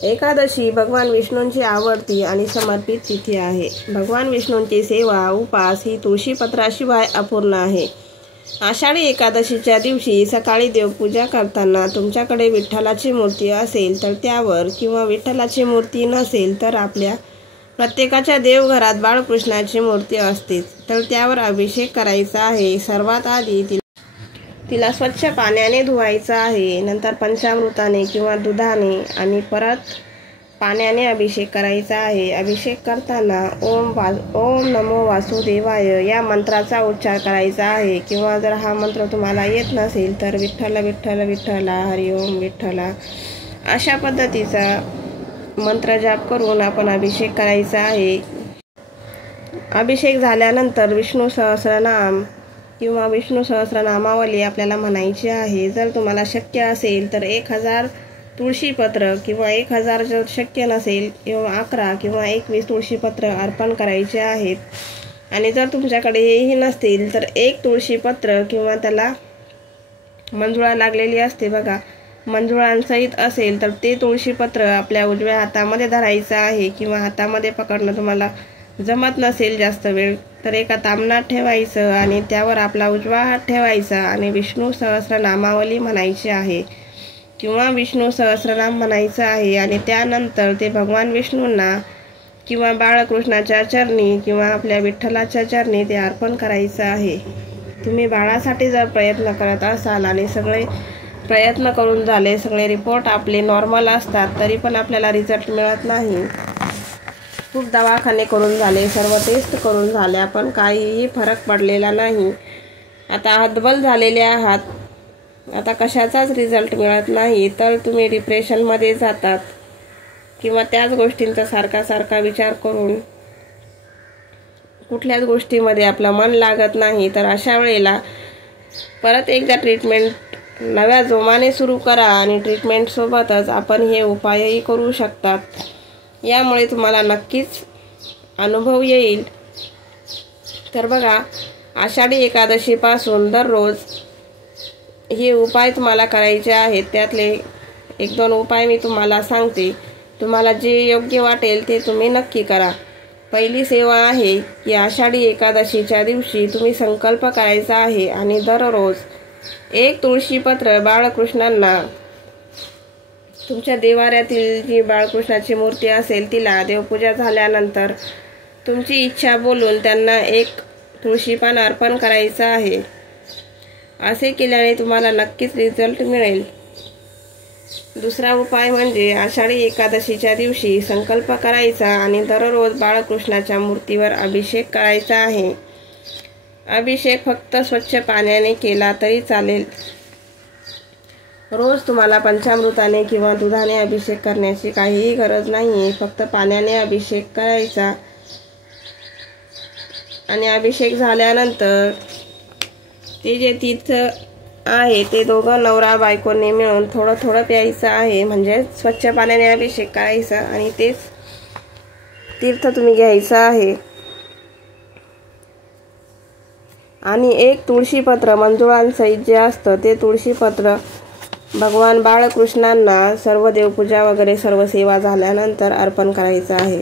एकादशी भगवान विष्णूंची आवडती आणि समर्पित तिथी आहे। भगवान विष्णूंची सेवा उपास ही तुळशीपत्राशिवाय अपूर्ण आहे। आषाढी एकादशीच्या दिवशी सकाळी देवपूजा करताना तुमच्याकडे विठ्ठलाची मूर्ती असेल तर त्यावर, किंवा विठ्ठलाची मूर्ती नसेल तर आपल्या प्रत्येकाच्या देवघरात बाळकृष्णाची मूर्ती असते तर त्यावर अभिषेक करायचा आहे। सर्वात आधी तिला स्वच्छ पाण्याने धुवायचं आहे, नंतर पंचामृताने किंवा दुधाने आणि परत पाण्याने अभिषेक करायचा आहे। अभिषेक करताना ओम नमो वासुदेवाय या मंत्राचा उच्चार करायचा आहे, किंवा जर हा मंत्र तुम्हाला येत नसेल तर विठ्ठल विठ्ठल विठ्ठला हरिओम विठ्ठला अशा पद्धतीचा मंत्र जाप करून आपण अभिषेक करायचा आहे। अभिषेक झाल्यानंतर विष्णू सहस्रनाम किंवा विष्णू सहस्रनामावली आपल्याला म्हणायची आहे। जर तुम्हाला शक्य असेल तर 1000 तुळशीपत्र किंवा 1000 जर शक्य नसेल किंवा 11 किंवा 21 तुळशीपत्र अर्पण करायचे आहेत। आणि जर तुमच्याकडे हेही नसतील तर 1 तुळशीपत्र किंवा त्याला मंजुळा लागलेली असते बघा, मंजुळांसहित असेल तर ते तुळशीपत्र आपल्या उजव्या हातामध्ये धरायचं आहे, किंवा हातामध्ये पकडणं तुम्हाला जमत नसेल जास्त वेळ तर एका तामणात ठेवायचं आणि त्यावर आपला उजवा हात ठेवायचा आणि विष्णू सहस्रनामावली म्हणायची आहे किंवा विष्णू सहस्रनाम म्हणायचं आहे। आणि त्यानंतर ते भगवान विष्णूंना किंवा बाळकृष्णाच्या चरणी किंवा आपल्या विठ्ठलाच्या चरणी ते अर्पण करायचं आहे। तुम्ही बाळासाठी जर प्रयत्न करत असाल आणि सगळे प्रयत्न करून झाले, सगळे रिपोर्ट आपले नॉर्मल असतात तरी पण आपल्याला रिझल्ट मिळत नाही, खूप दवाखाने करून झाले, सर्व टेस्ट करून झाल्या पण काहीही फरक पडलेला नाही, आता हतबल झालेले आहात, आता कशाचाच रिझल्ट मिळत नाही तर तुम्ही डिप्रेशनमध्ये जातात किंवा त्याच गोष्टींचा सारखा विचार करून कुठल्याच गोष्टीमध्ये आपलं मन लागत नाही, तर अशा वेळेला परत एकदा ट्रीटमेंट नव्या जोमाने सुरू करा आणि ट्रीटमेंटसोबतच आपण हे उपायही करू शकतात। यामुळे तुम्हाला नक्कीच अनुभव येईल। तर बघा, आषाढी एकादशीपासून दररोज हे उपाय तुम्हाला करायचे आहेत। त्यातले 1-2 उपाय मी तुम्हाला सांगते, तुम्हाला जे योग्य वाटेल ते तुम्ही नक्की करा। पहिली सेवा आहे की आषाढी एकादशीच्या दिवशी तुम्ही संकल्प करायचा आहे आणि दररोज 1 तुळशीपत्र बाळकृष्णांना, तुमच्या देवाऱ्यातील जी बाळकृष्णाची मूर्ती असेल तिला देवपूजा झाल्यानंतर तुमची इच्छा बोलून त्यांना 1 तुळशीपान अर्पण करायचं आहे। असे केल्याने तुम्हाला नक्कीच रिझल्ट मिळेल। दुसरा उपाय म्हणजे आषाढी एकादशीच्या दिवशी संकल्प करायचा आणि दररोज बाळकृष्णाच्या मूर्तीवर अभिषेक करायचा आहे। अभिषेक फक्त स्वच्छ पाण्याने केला तरी चालेल, रोज तुम्हाला पंचामृताने किंवा दुधाने अभिषेक करण्याची काहीही गरज नाही, फक्त पाण्याने अभिषेक करायचा। आणि अभिषेक झाल्यानंतर ते जे तीर्थ आहे ते दोघं नवरा बायकोने मिळून थोडं प्यायचं आहे, म्हणजे स्वच्छ पाण्याने अभिषेक करायचा आणि तेच तीर्थ तुम्ही घ्यायचं आहे। आणि 1 तुळशीपत्र मंजुळांसहित जे असतं ते तुळशीपत्र भगवान बाळकृष्णांना सर्व देवपूजा वगैरे सर्व सेवा झाल्यानंतर अर्पण करायचं आहे।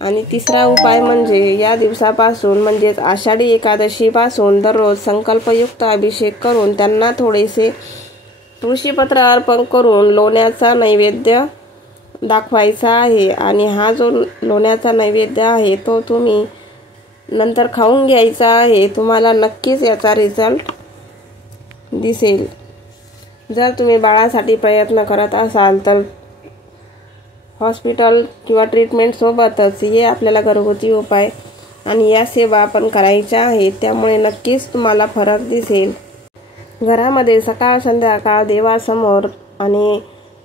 आणि तिसरा उपाय म्हणजे या दिवसापासून म्हणजेच आषाढी एकादशीपासून दररोज संकल्पयुक्त अभिषेक करून त्यांना थोडेसे तुळशीपत्र अर्पण करून लोण्याचा नैवेद्य दाखवायचा आहे। आणि हा जो लोण्याचा नैवेद्य आहे तो तुम्ही नंतर खाऊन घ्यायचा आहे। तुम्हाला नक्कीच याचा रिझल्ट दिसेल। जर तुम्ही बाळासाठी प्रयत्न करत असाल तर हॉस्पिटल किंवा ट्रीटमेंटसोबतच हे आपल्याला घरगुती उपाय आणि या सेवा आपण करायच्या आहेत, त्यामुळे नक्कीच तुम्हाला फरक दिसेल। घरामध्ये सकाळ संध्याकाळ देवासमोर आणि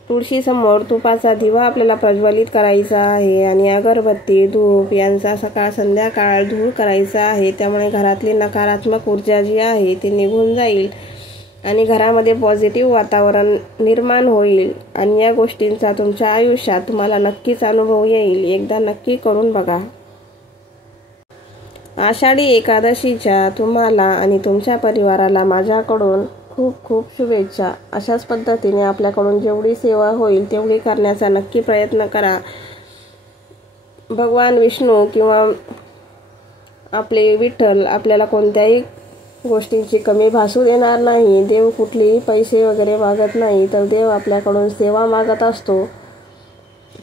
तुळशीसमोर तुपाचा दिवा आपल्याला प्रज्वलित करायचा आहे आणि अगरबत्ती धूप यांचा सकाळ संध्याकाळ धूर करायचा आहे। त्यामुळे घरातली नकारात्मक ऊर्जा जी आहे ती निघून जाईल आणि घरामध्ये पॉझिटिव्ह वातावरण निर्माण होईल आणि या गोष्टींचा तुमच्या आयुष्यात तुम्हाला नक्कीच अनुभव येईल। एकदा नक्की करून बघा। आषाढी एकादशीच्या तुम्हाला आणि तुमच्या परिवाराला माझ्याकडून खूप खूप शुभेच्छा. अशाच पद्धतीने आपल्याकडून जेवढी सेवा होईल तेवढी करण्याचा नक्की प्रयत्न करा. भगवान विष्णू किंवा आपले विठ्ठल आपल्याला कोणत्याही गोष्टींची कमी भासू देणार नाही. देव कुठलेही पैसे वगैरे मागत नाही, तर देव आपल्याकडून सेवा मागत असतो.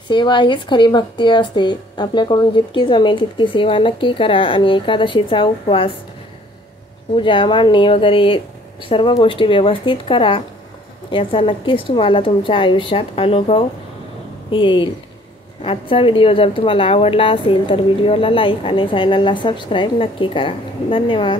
सेवा हीच खरी भक्ती असते. आपल्याकडून जितकी जमेल तितकी सेवा नक्की करा आणि एकादशीचा उपवास, पूजा मांडणी वगैरे सर्व गोष्टी व्यवस्थित करा. याचा नक्कीच तुम्हाला तुमच्या आयुष्यात अनुभव येईल. आजचा व्हिडिओ जर तुम्हाला आवडला असेल तर व्हिडिओला लाईक आणि चॅनलला सबस्क्राईब नक्की करा. धन्यवाद.